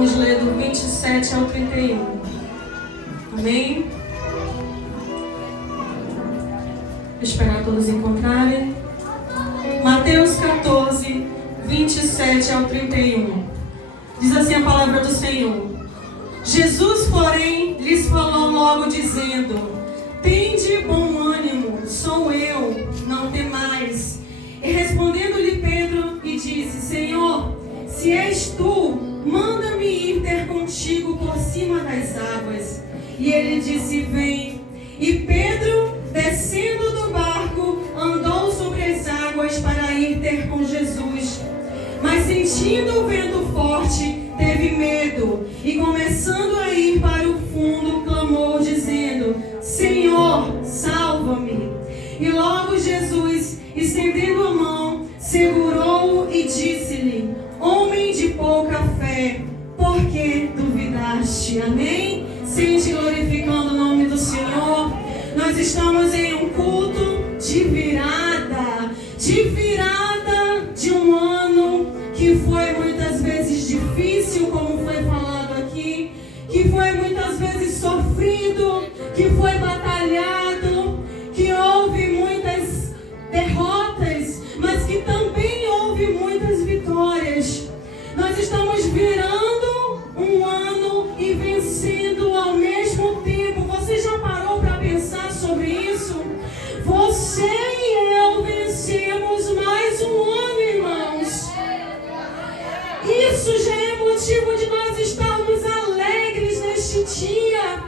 vamos ler do 27 ao 31. Amém? Vou esperar todos encontrarem. Mateus 14, 27 ao 31. Diz assim a palavra do Senhor. Jesus, porém, lhes falou logo dizendo: tende bom ânimo, sou eu, não temais. E respondendo-lhe Pedro, e disse: Senhor, se és tu, manda-me ir ter contigo por cima das águas. E ele disse: vem. E Pedro, descendo do barco, andou sobre as águas para ir ter com Jesus. Mas sentindo o vento forte, teve medo, e começando a ir para o fundo, clamou dizendo: Senhor, salva-me. E logo Jesus, estendendo a mão, segurou-o e disse-lhe: homem de pouca fé, por que duvidaste? Amém? Sente glorificando o nome do Senhor. Nós estamos em um culto de virada de um ano que foi muitas vezes difícil, como foi falado aqui, que foi muitas vezes sofrido, que foi batalhado, que houve muitas derrotas, mas que também houve muitas vitórias. Nós estamos virando um ano e vencendo ao mesmo tempo. Você já parou para pensar sobre isso? Você e eu vencemos mais um ano, irmãos. Isso já é motivo de nós estarmos alegres neste dia,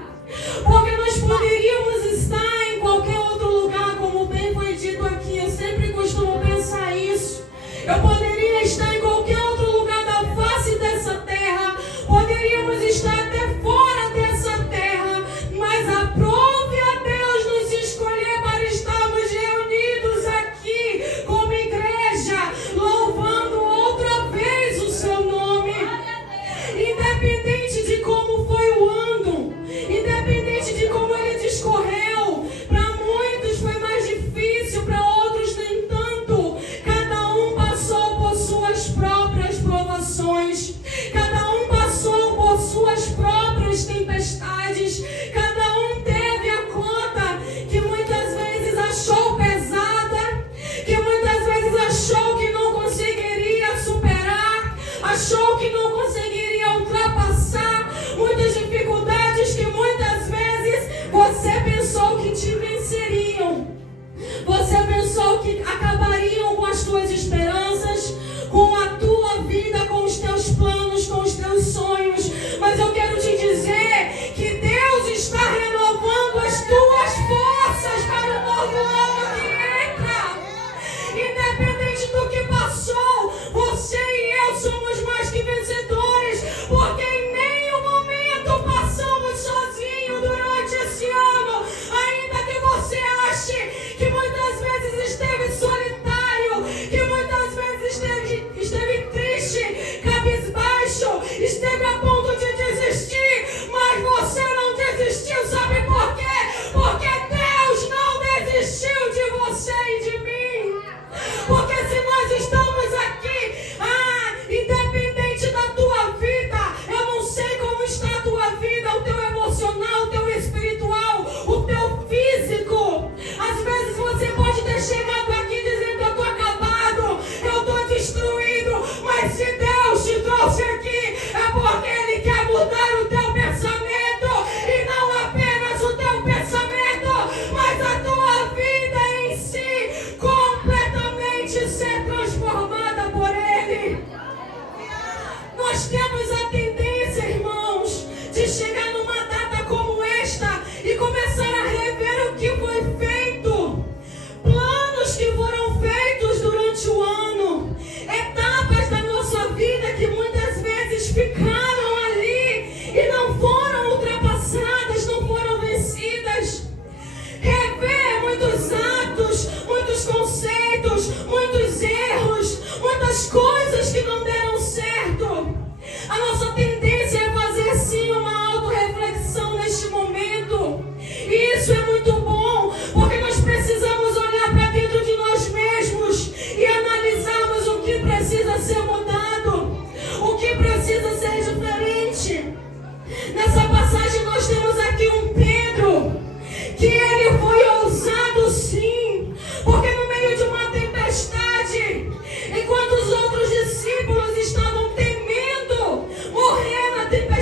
porque nós poderíamos estar em qualquer outro lugar, como bem foi dito aqui. Eu sempre costumo pensar isso. Eu poderia estar em qualquer outro lugar da face dessa terra, poderíamos estar até fora dessa terra, mas aprove a Deus nos escolher para estarmos reunidos aqui como igreja, louvando outra vez o seu nome. Independente de como foi o ano, independente de como ele discorreu, para muitos foi mais difícil, para outros nem tanto. Cada um passou por suas próprias provações, cada um passou por suas próprias tempestades, cada um teve a conta que muitas vezes achou pesada, que muitas vezes achou que não conseguiria superar, achou que não conseguiria ultrapassar.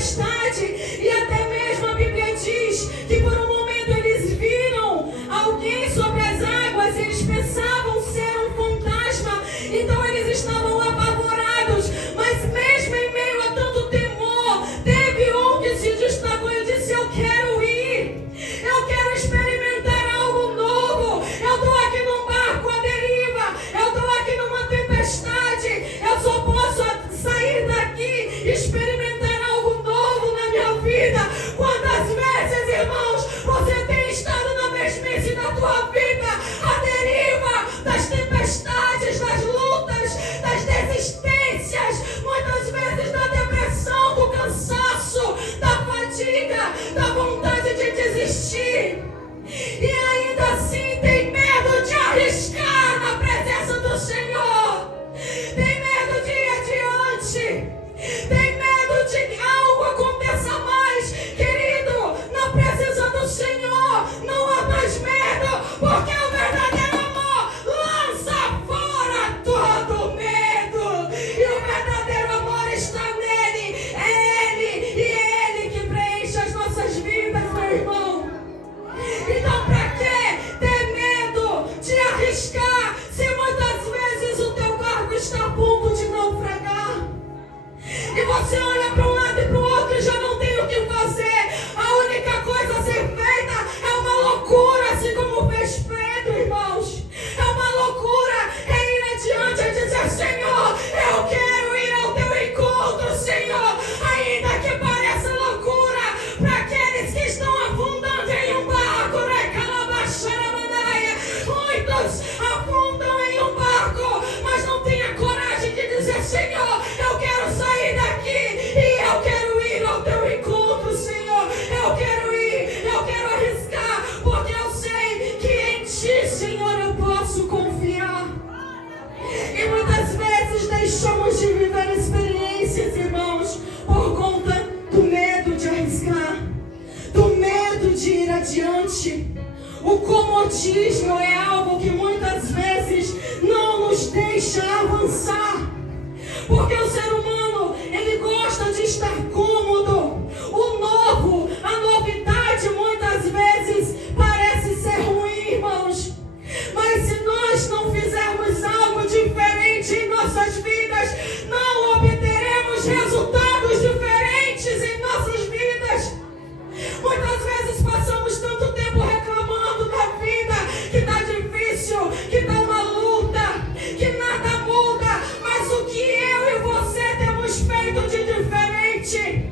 tempestade. E até mesmo a Bíblia diz que por um momento eles viram alguém sobre as águas, eles pensavam ser um fantasma, então eles estavam apavorados. Mas mesmo em meio a tanto temor, teve um que se destacou e disse: eu quero ir, eu quero experimentar algo novo. Eu estou aqui num barco à deriva, eu estou aqui numa tempestade, eu só posso sair daqui e experimentar algo novo na minha vida. Quantas vezes, irmãos, você tem estado na mesmice da tua vida, à deriva das tempestades, das lutas, das desistências, muitas vezes da depressão, do cansaço, da fadiga, da vontade de desistir. E ainda assim tem medo de arriscar na presença do Senhor. Tem medo de ir adiante. Tem medo de que algo aconteça mais. Querido, na presença do Senhor não há mais medo, porque o verdadeiro amor lança fora todo medo. E o verdadeiro amor está nele. É Ele e é Ele que preenche as nossas vidas, meu irmão. Então, para que ter medo de arriscar se muitas vezes o teu barco está a ponto de naufragar? E você olha para um lado e para o outro e já não tem o que fazer. A única coisa a ser feita é uma loucura, assim como fez Pedro, irmãos. É uma loucura, é ir adiante e dizer: Senhor, eu quero ir ao teu encontro, Senhor. Ainda que pareça loucura para aqueles que estão afundando em um barco, né? Calabaxaramandaia. Muitos afundam em um barco, mas não tem a coragem de dizer: Senhor, eu quero sair daqui e eu quero ir ao teu encontro, Senhor. Eu quero ir, eu quero arriscar, porque eu sei que em ti, Senhor, eu posso confiar. E muitas vezes deixamos de viver experiências, irmãos, por conta do medo de arriscar, do medo de ir adiante. O comodismo é algo que muitas vezes não nos deixa avançar, porque o ser humano, ele gosta de estar cômodo. O novo, a novidade muitas vezes parece ser ruim, irmãos. Mas se nós não fizermos algo diferente em nossas vidas, não obteremos resultados diferentes em nossas vidas. Muitas vezes passamos tanto tempo reclamando da vida, que está difícil, que está uma luta, que nada muda. Mas o que eu e você temos feito de diferente?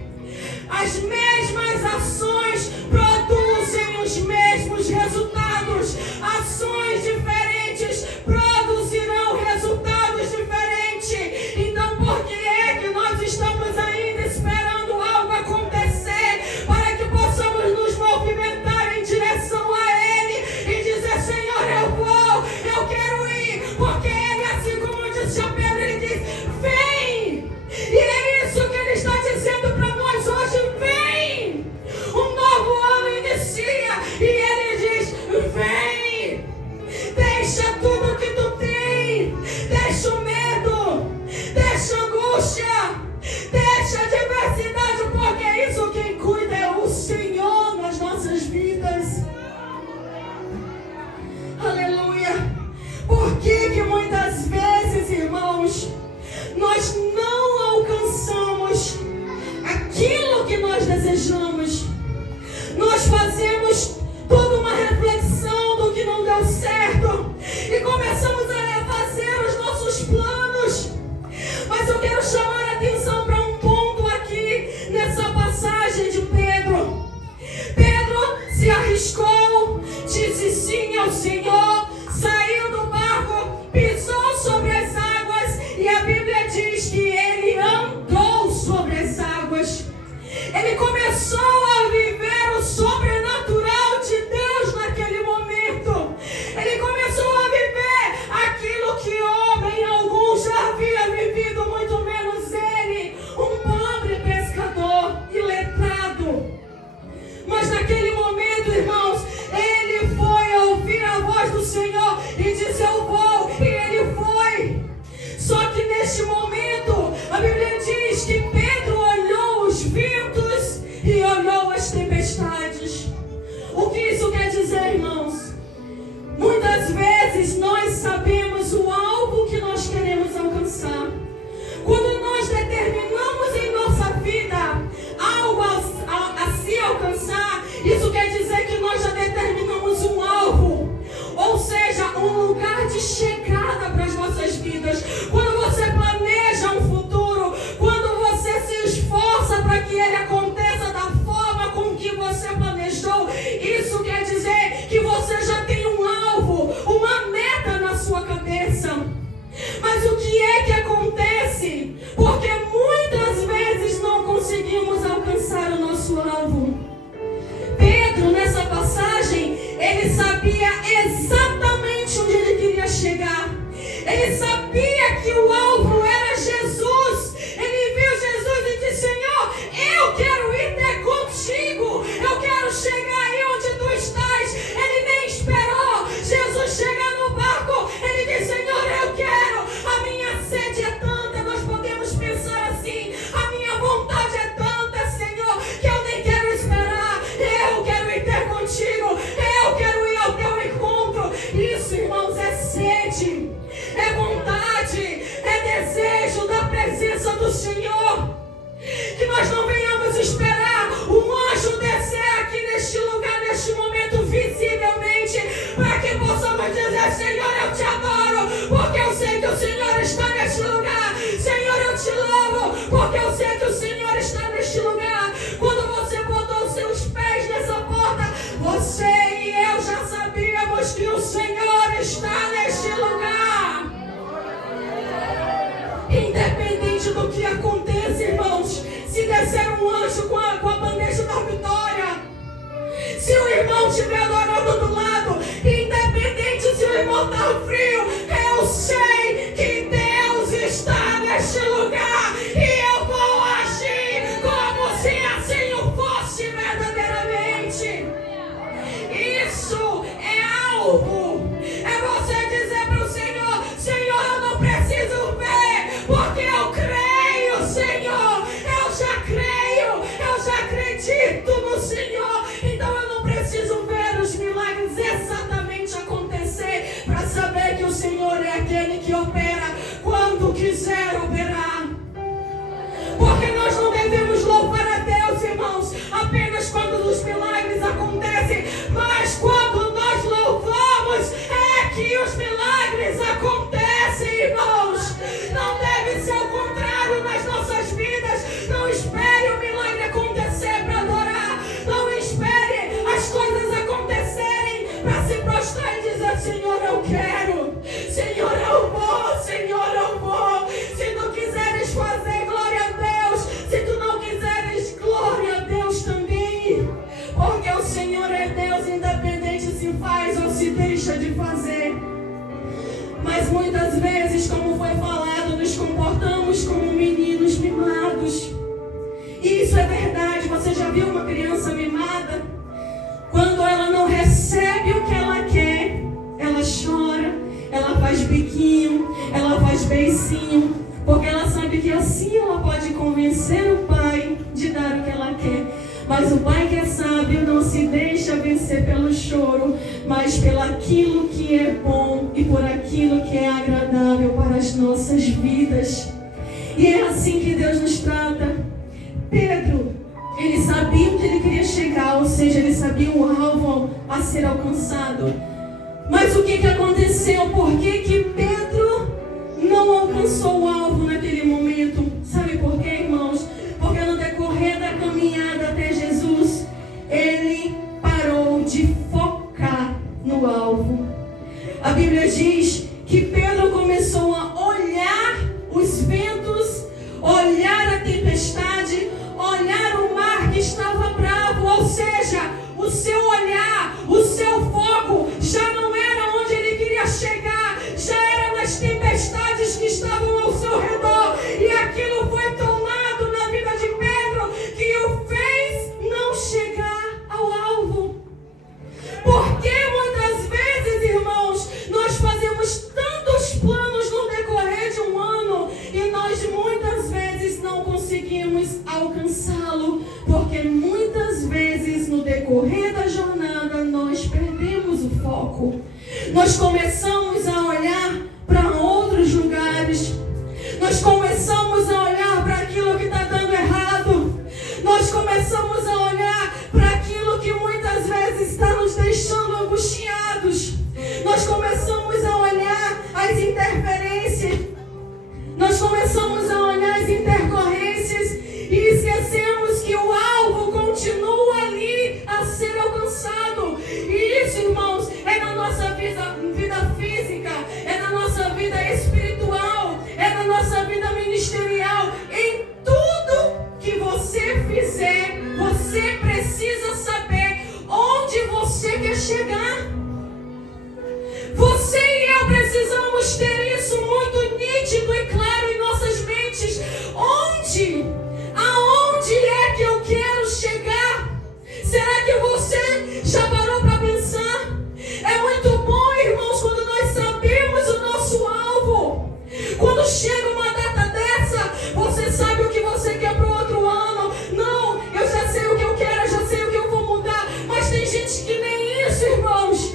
As mesmas ações produzem os mesmos resultados. Ações diferentes produzirão resultados diferentes. Então, por que é que nós estamos ainda esperando algo acontecer para que possamos nos movimentar em direção a Ele e dizer: Senhor, eu vou, eu quero ir, porque Ele, assim como disse a Pedro, Ele diz: vem! E é isso que Ele está dizendo para nós hoje: vem! Um novo ano inicia e Ele diz: vem! Deixa tudo que tu tem, deixa o medo, deixa a angústia, deixa a diversidade, porque é isso quem cuida é o Senhor nas nossas vidas. Aleluia! Por que muitas vezes, irmãos, nós não alcançamos aquilo que nós desejamos? Nós fazemos toda uma reflexão do que não deu certo e começamos a refazer os nossos planos. Mas eu quero chamar a atenção para um ponto aqui nessa passagem de Pedro. Pedro se arriscou, disse sim ao Senhor, saiu do barco, pisou sobre as águas e a Bíblia diz que ele andou sobre as águas. Ele começou a viver o sobrenatural de Deus naquele momento. Ele começou chegada para as nossas vidas. Quando você planeja um futuro, quando você se esforça para que ele aconteça da forma com que você planejou, isso quer dizer que você já tem um alvo, uma meta na sua cabeça. Mas o que é que acontece? Porque muitas vezes não conseguimos alcançar o nosso alvo. Pedro, nessa passagem, ele sabia exatamente onde ele queria chegar. Ele sabia que o alvo era Jesus. Ele viu Jesus e disse: Senhor, eu quero ir até contigo. Eu quero chegar aí onde tu estás. Ele nem esperou Jesus chegar no barco. Ele disse: Senhor, eu quero. A minha sede é tanta. Nós podemos pensar assim: a minha vontade é tanta, Senhor, que eu nem quero esperar. Eu quero ir ter contigo. Eu quero ir ao teu encontro. Isso, irmãos, é sede, é vontade, é desejo da presença do Senhor. Que nós não venhamos esperar um anjo descer aqui neste lugar, neste momento, visivelmente, para que possamos dizer: Senhor, eu te adoro, porque eu sei que o Senhor está neste lugar. Senhor, eu te louvo, porque eu sei que o Senhor está neste lugar. Quando você botou os seus pés nessa porta, você e eu já sabíamos que o Senhor está neste lugar. Independente do que aconteça, irmãos, se descer um anjo com a bandeja da vitória, se o irmão estiver adorando do lado, independente se o irmão está frio, eu sei que Deus está neste lugar e eu vou agir como se assim o fosse verdadeiramente. Isso é algo. É você dizer para o Senhor: Senhor, eu não preciso ver, porque eu creio, Senhor. Eu já creio, eu já acredito no Senhor. Então eu não preciso ver os milagres exatamente acontecer para saber que o Senhor é aquele que opera quando quiser operar. Porque nós não devemos louvar a Deus, irmãos, apenas quando os milagres acontecem, mas quando nós louvamos é que os milagres acontecem, irmãos. Não deve ser o contrário nas nossas vidas. Não espere o milagre acontecer para adorar. Não espere as coisas acontecerem para se prostrar e dizer: Senhor, eu quero. Senhor, eu vou. Senhor, eu vou. Se tu quiseres fazer, glória a Deus. Se tu não quiseres, glória a Deus também. Porque o Senhor é Deus, independente se faz ou se deixa de fazer. Mas muitas vezes, como foi falado, nos comportamos como meninos mimados. E isso é verdade. Você já viu uma criança mimada? Quando ela não recebe o que ela quer, ela chora, ela faz biquinho, ela faz beicinho, porque ela sabe que assim ela pode convencer o pai de dar o que ela quer. Mas o pai que é sábio não se deixa vencer pelo choro, mas pelo aquilo que é bom e por aquilo que é agradável para as nossas vidas. E é assim que Deus nos trata. Pedro, ele sabia onde ele queria chegar, ou seja, ele sabia o alvo a ser alcançado. Mas o que aconteceu? Por que Pedro não alcançou o alvo naquele momento? Sabe por quê, irmãos? Porque no decorrer da caminhada até Jesus, ele parou de focar no alvo. A Bíblia diz que Pedro começou a olhar os ventos, olhar a tempestade, olhar o mar que estava bravo, ou seja, o seu olhar, o seu foco já não era onde ele queria chegar, já era nas tempestades que estavam ao seu redor, e aquilo foi tomado na vida de Pedro, que o fez não chegar ao alvo. Porque muitas vezes, irmãos, nós fazemos tantos planos no decorrer de um ano e nós muitas vezes não conseguimos alcançá-lo, porque muitas vezes no decorrer da jornada nós perdemos o foco. Nós começamos a olhar para outros lugares, nós começamos a olhar para aquilo que está dando errado, nós começamos a olhar para aquilo que muitas vezes está nos deixando angustiados, nós começamos a olhar precisa saber onde você quer chegar. Você e eu precisamos ter isso muito nítido e claro em nossas mentes. Aonde é que eu quero chegar? Será que você já parou para pensar? É muito bom, irmãos, quando nós sabemos o nosso alvo. Quando chega uma data dessa, você sabe o que você quer para o outro ano. Não, eu já sei o que eu quero, eu já sei o que eu vou mudar. Mas tem gente que nem isso, irmãos.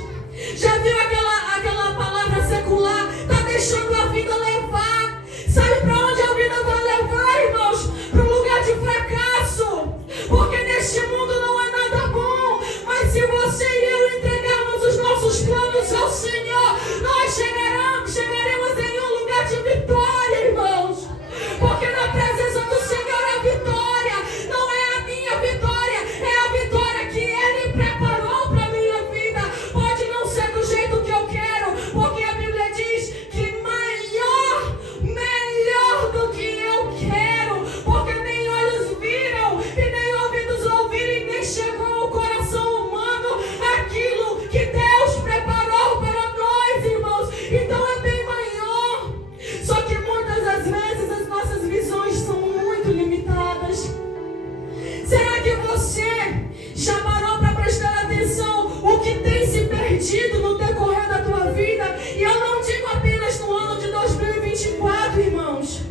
Já viu aquela palavra secular? Está deixando a vida levar. Sabe para onde a vida vai levar, irmãos? Para um lugar de fracasso. Porque neste mundo não há nada bom. Mas se você e eu entregarmos os nossos planos ao Senhor, nós chegaremos em um lugar de vitória, irmãos. Porque na presença do Senhor a vitória não é a minha vitória, é a vitória que Ele preparou para a minha vida. Pode não ser do jeito que eu quero, porque a Bíblia diz que melhor do que eu quero, porque nem olhos viram e nem ouvidos ouviram e nem chegou ao coração humano aquilo que Deus preparou para nós, irmãos. Então é bem maior. Só que muitas das vezes as nossas visões são muito limitadas. Será que você já parou para prestar atenção o que tem se perdido no decorrer da tua vida? E eu não digo apenas no ano de 2024, irmãos,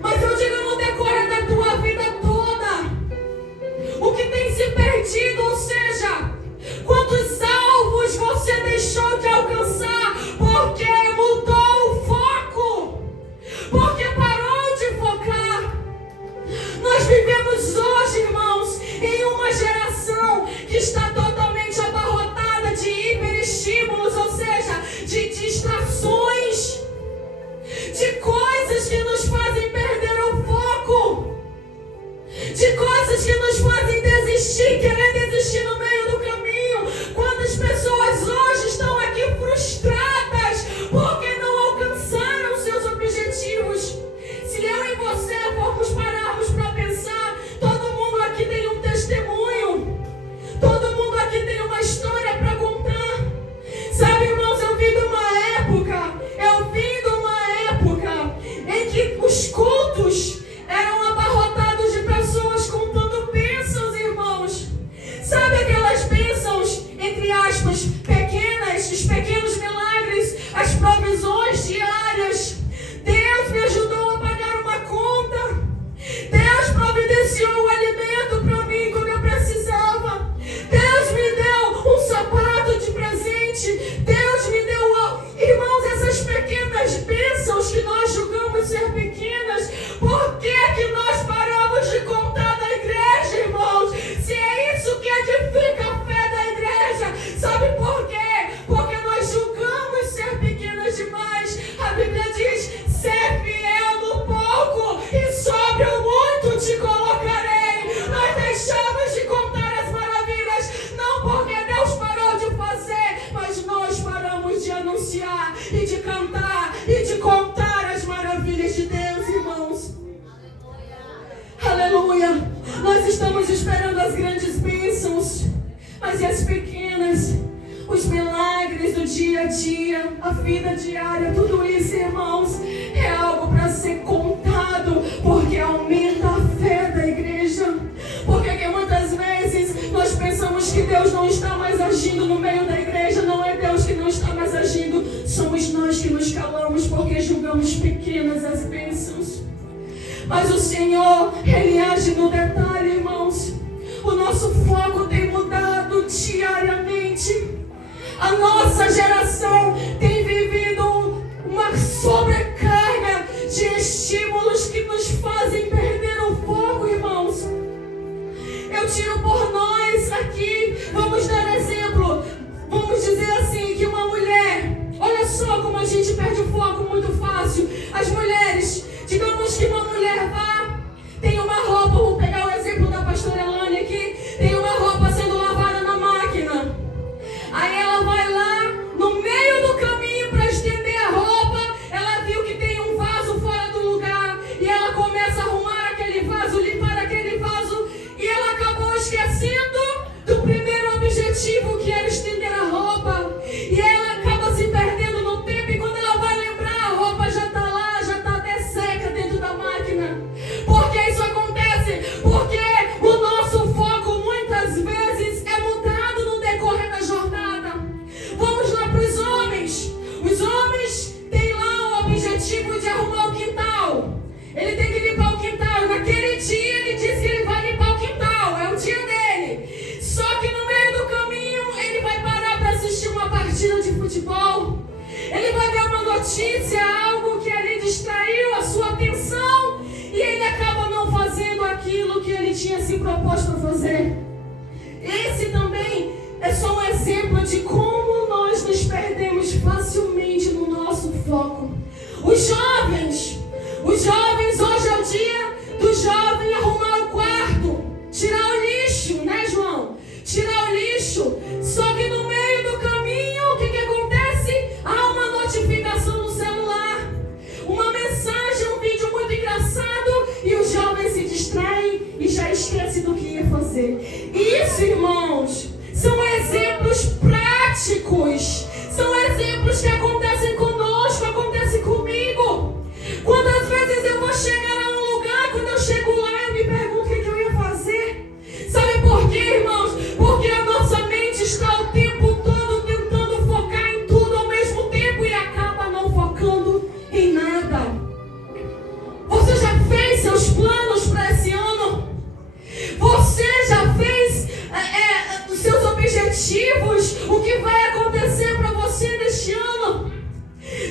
mas eu digo no decorrer da tua vida toda. O que tem se perdido, ou seja, quantos alvos você deixou de alcançar porque mudou o foco, porque parou de focar. Nós vivemos hoje, irmãos, em uma geração que está totalmente abarrotada de hiperestímulos, ou seja, de distrações, de coisas que nos fazem perder o foco, de coisas que nos fazem desistir, querer desistir no meio do caminho. Quantas pessoas hoje estão aqui frustradas porque não alcançaram seus objetivos? Se eu e você formos pararmos para pensar, todo mundo aqui tem um testemunho, todo mundo aqui tem uma história para contar. Sabe, irmãos, eu vim de uma época em que os cultos eram abarrotados de pessoas contando bênçãos, irmãos. Sabe aquelas bênçãos, entre aspas, pequenas, os pequenos milagres, as provisões diárias. Deus me ajudou a pagar uma conta. Deus providenciou o alimento para mim quando eu precisava. Deus me deu um sapato de presente. Deus me deu, irmãos, essas pequenas bênçãos que nós julgamos ser pequenas. Por que nós paramos de contar da igreja, irmãos? Se é isso que edifica a fé da igreja. Sabe por quê? Porque nós julgamos ser pequenas demais. A Bíblia diz: ser fiel no pouco e sobre o muito te colocarei. Nós deixamos de contar as maravilhas, não porque Deus parou de fazer, mas nós paramos de anunciar e de cantar e de contar as maravilhas de Deus, irmãos. Aleluia! Nós estamos esperando as grandes bênçãos, mas e as pequenas? Os milagres do dia a dia, a vida diária, tudo isso, irmãos, é algo para ser contado, porque aumenta a fé da igreja. Porque que muitas vezes nós pensamos que Deus não está mais agindo no meio da igreja. Não é Deus que não está mais agindo, somos nós que nos calamos porque julgamos pequenas as bênçãos. Mas o Senhor, Ele age no detalhe, irmãos. O nosso foco tem mudado diariamente. A nossa geração tem vivido uma sobrecarga de estímulos que nos fazem perder o foco, irmãos. Eu tiro por nós aqui, vamos dar exemplo. Vamos dizer assim, que uma mulher, olha só como a gente perde o foco muito fácil. As mulheres, digamos que uma mulher tem uma roupa, vou pegar o exemplo da pastora Elane aqui, tem uma roupa sendo lavada na máquina. Aí ela vai lá, no meio do caminho para estender a roupa, ela viu que tem um vaso fora do lugar, e ela começa a arrumar aquele vaso, limpar aquele vaso, e ela acabou esquecendo notícia, algo que ele distraiu a sua atenção e ele acaba não fazendo aquilo que ele tinha se proposto a fazer. Esse também é só um exemplo de como nós nos perdemos facilmente no nosso foco. Os jovens, hoje é o dia do jovem arrumar o quarto, tirar o lixo, né, João? Tirar o lixo. Só que no meio do caminho, o que acontece? Há uma notificação no celular, uma mensagem, um vídeo muito engraçado, e o jovem se distrai e já esquece do que ia fazer. Isso, irmãos, são exemplos práticos, são exemplos que acontecem conosco, acontecem comigo. Quantas vezes eu vou chegar a um lugar, quando eu chego lá, eu me pergunto o que eu ia fazer. Sabe por quê, irmãos? Porque a nossa mente está o tempo todo tentando focar em tudo ao mesmo tempo e acaba não focando em nada. Você já fez seus planos para esse ano? Você já fez os seus objetivos? O que vai acontecer para você neste ano?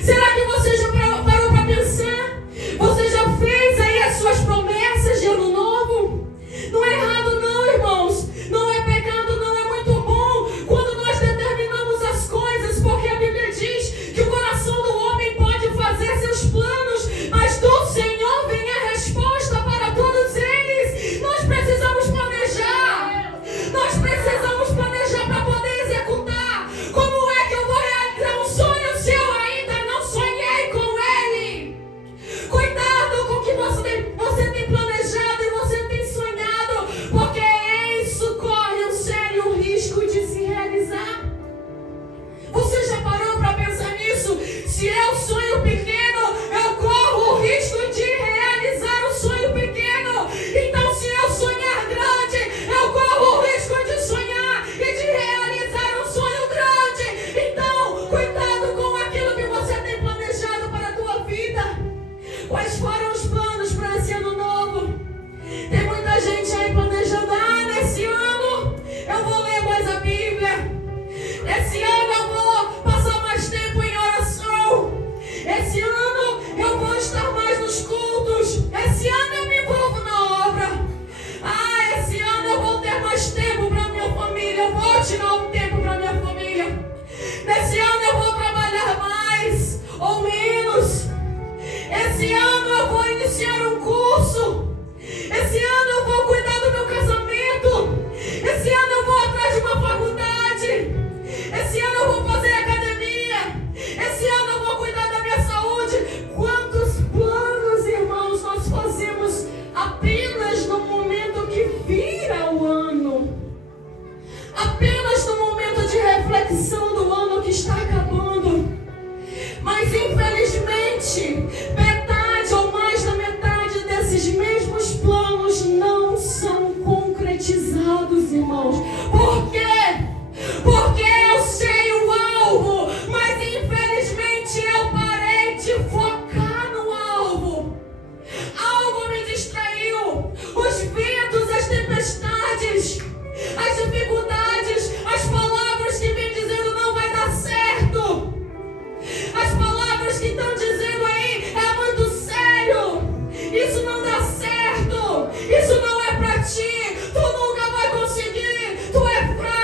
Será que você já parou para pensar? Você já fez aí as suas promessas de ano novo? Não é errado não, irmãos. Não é pecado, não, é muito bom quando nós determinamos as coisas, porque a Bíblia diz que o coração do homem pode fazer seus planos, mas do Senhor vem a resposta para todos eles. Nós precisamos planejar. Nós precisamos planejar para poder executar. Como é que eu vou realizar um sonho se eu ainda não sonhei com ele? Cuidado com o que você tem planejado e você tem sonhado, porque isso corre um sério risco de se realizar. Você já parou para pensar nisso? Se eu sonho pequeno, eu corro o risco de realizar um sonho pequeno. Então, se eu sonhar grande, eu corro o risco de sonhar e de realizar um sonho grande. Então, cuidado com aquilo que você tem planejado para a tua vida. Quais foram os planos para esse ano novo? Tem muita gente aí planejando, nesse ano eu vou ler mais a Bíblia. Esse ano eu vou passar mais tempo em oração. Esse ano eu vou estar mais nos cultos. Esse ano eu me envolvo na obra. Esse ano eu vou ter mais tempo para minha família. Eu vou tirar um tempo para minha família. Nesse ano eu vou trabalhar mais ou menos. Esse ano eu vou iniciar um curso. Esse ano eu vou cuidar do meu casamento. Esse ano eu vou atrás de uma faculdade. Esse ano eu vou fazer academia. Esse ano eu vou cuidar da minha saúde. Quantos planos, irmãos, nós fazemos apenas no momento que vira o ano? Apenas no momento de reflexão do ano que está acabando. Mas infelizmente, metade ou mais da metade desses mesmos planos não são concretizados, irmãos. Por quê? Porque eu sei o alvo, mas infelizmente eu parei de focar no alvo. Algo me distraiu. Os ventos, as tempestades, as dificuldades, as palavras que vêm dizendo não vai dar certo. As palavras que estão dizendo aí, é muito sério, isso não dá certo, isso não é pra ti, tu nunca vai conseguir, tu é fraco.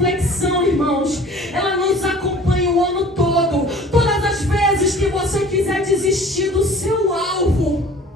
reflexão, irmãos, ela nos acompanha o ano todo. Todas as vezes que você quiser desistir do seu alvo,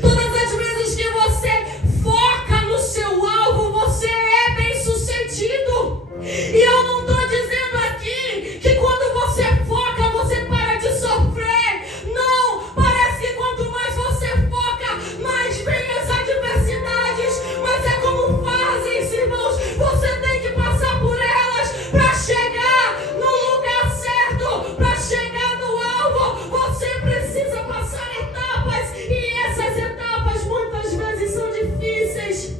todas as vezes que você foca no seu alvo, você é bem sucedido. E eu não estou dizendo aqui que quando você foca, você para de sofrer. Não, parece que quanto mais você foca, mais vem as adversidades. Mas é como fases, irmãos. Você tem que passar por elas para chegar no lugar certo, para chegar no alvo. Você precisa passar etapas, e essas etapas muitas vezes são difíceis.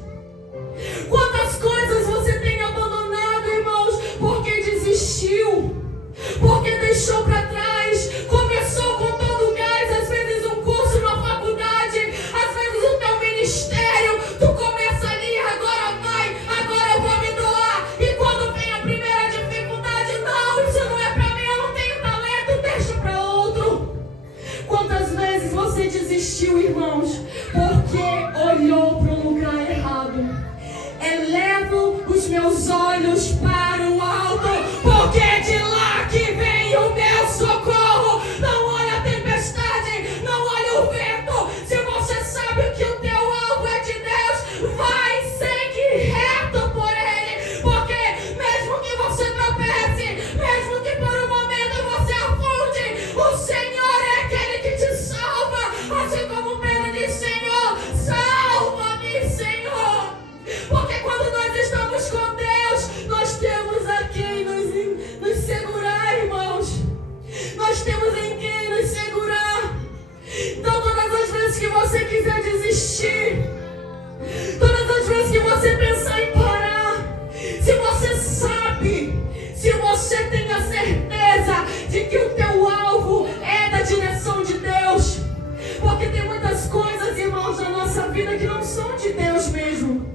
Quantas coisas você tem abandonado, irmãos, porque desistiu, porque deixou para trás, começou com todo o gás, às vezes um curso na faculdade, às vezes o teu ministério, tu começa ali, agora vai, agora eu vou me doar, e quando vem a primeira dificuldade, não, isso não é para mim, eu não tenho talento, deixa para outro. Quantas vezes você desistiu, irmãos, porque olhou para o lugar errado? Elevo os meus olhos para o alto, porque é de lá que vem o meu socorro. Não olha a tempestade, não olha o vento. Se você sabe que o teu alvo é de Deus, vai, segue reto por ele, porque mesmo que você tropece, mesmo que por um momento você afunde, o Senhor é aquele que te salva. Assim como Pedro diz: Senhor, salva-me, Senhor. Porque quando nós estamos com Deus, nós temos a quem nos segurar, irmãos. Nós temos em quem nos segurar. Então, todas as vezes que você quiser desistir, todas as vezes que você pensar em parar, se você sabe, se você tem a certeza de que o teu alvo é da direção de Deus, porque tem muitas coisas, irmãos, na nossa vida que não são de Deus mesmo.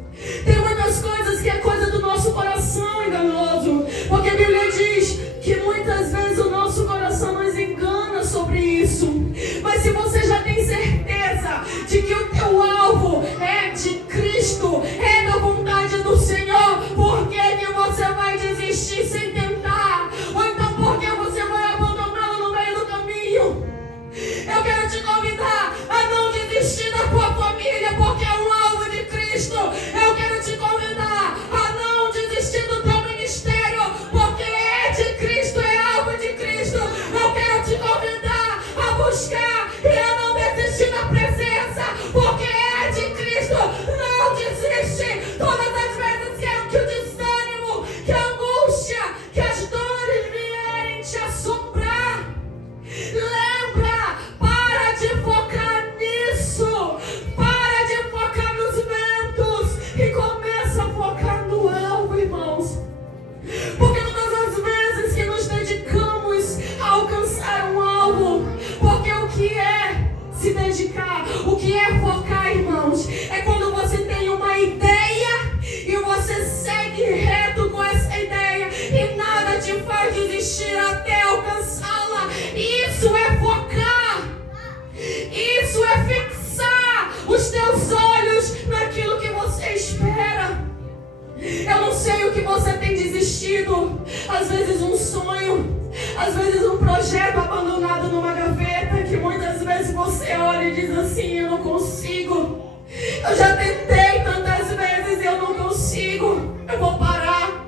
Tem muitas coisas que é coisa do nosso coração enganoso, porque a Bíblia diz que muitas vezes o nosso coração nos engana sobre isso. Mas se você já tem certeza de que o teu alvo é de Cristo, é da vontade do Senhor, por que que você vai desistir sem tentar? Ou então por que você vai abandoná-lo no meio do caminho? Eu quero te convidar a não desistir da tua família, porque é um alvo de Cristo. Eu quero te convidar a não desistir do teu ministério, porque é de Cristo, é alvo de Cristo. Eu quero te convidar a buscar e a não desistir da presença, porque é de Cristo. Não desiste. Todas as vezes que o desânimo, que a angústia, que as dores vierem te assombrar, lembra, para de focar nisso, para de focar nos ventos e começa a focar no alvo, irmãos. Porque todas as vezes que nos dedicamos a alcançar um alvo, porque o que é se dedicar, o que é focar, irmãos, é quando você tem uma ideia e você segue reto com essa ideia e nada te faz desistir até alcançá-la. Isso é focar, isso é fixar os teus olhos naquilo que você espera. Eu não sei o que você tem desistido, às vezes um sonho, às vezes um projeto abandonado numa gaveta, que muitas vezes você olha e diz assim: eu não consigo, eu já tentei tantas vezes e eu não consigo, eu vou parar.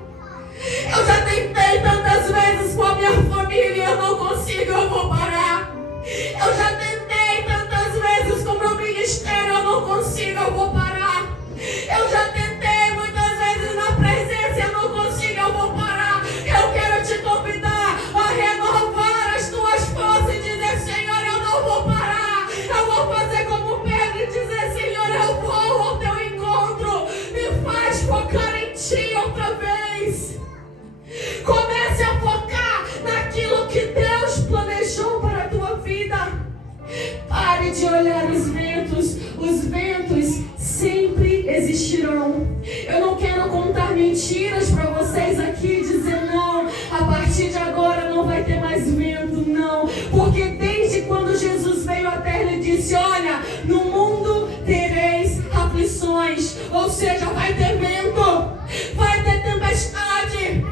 Eu já tentei tantas vezes com a minha família e eu não consigo, eu vou parar. Eu já tentei tantas vezes com o meu ministério, eu não consigo, eu vou parar. Eu já tentei muitas vezes na presença, eu não consigo, eu vou parar. Eu quero te convidar a renovar as tuas forças e dizer: Senhor, eu não vou parar. Eu vou fazer como Pedro e dizer: Senhor, eu vou ao teu encontro. Me faz focar em ti outra vez. Comece a focar naquilo que Deus planejou para a tua vida. Pare de olhar os ventos sempre existirão. Eu não quero contar mentiras para vocês aqui, dizer não, a partir de agora não vai ter mais vento, não. Porque desde quando Jesus veio à terra, ele disse: olha, no mundo tereis aflições. Ou seja, vai ter vento, vai ter tempestade,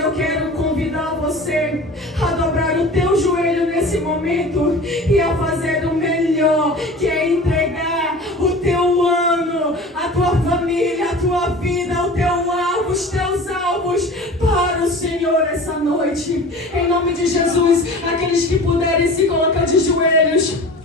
eu quero convidar você a dobrar o teu joelho nesse momento e a fazer o melhor, que é entregar o teu ano, a tua família, a tua vida, o teu alvo, os teus alvos para o Senhor essa noite. Em nome de Jesus, aqueles que puderem se colocar de joelhos.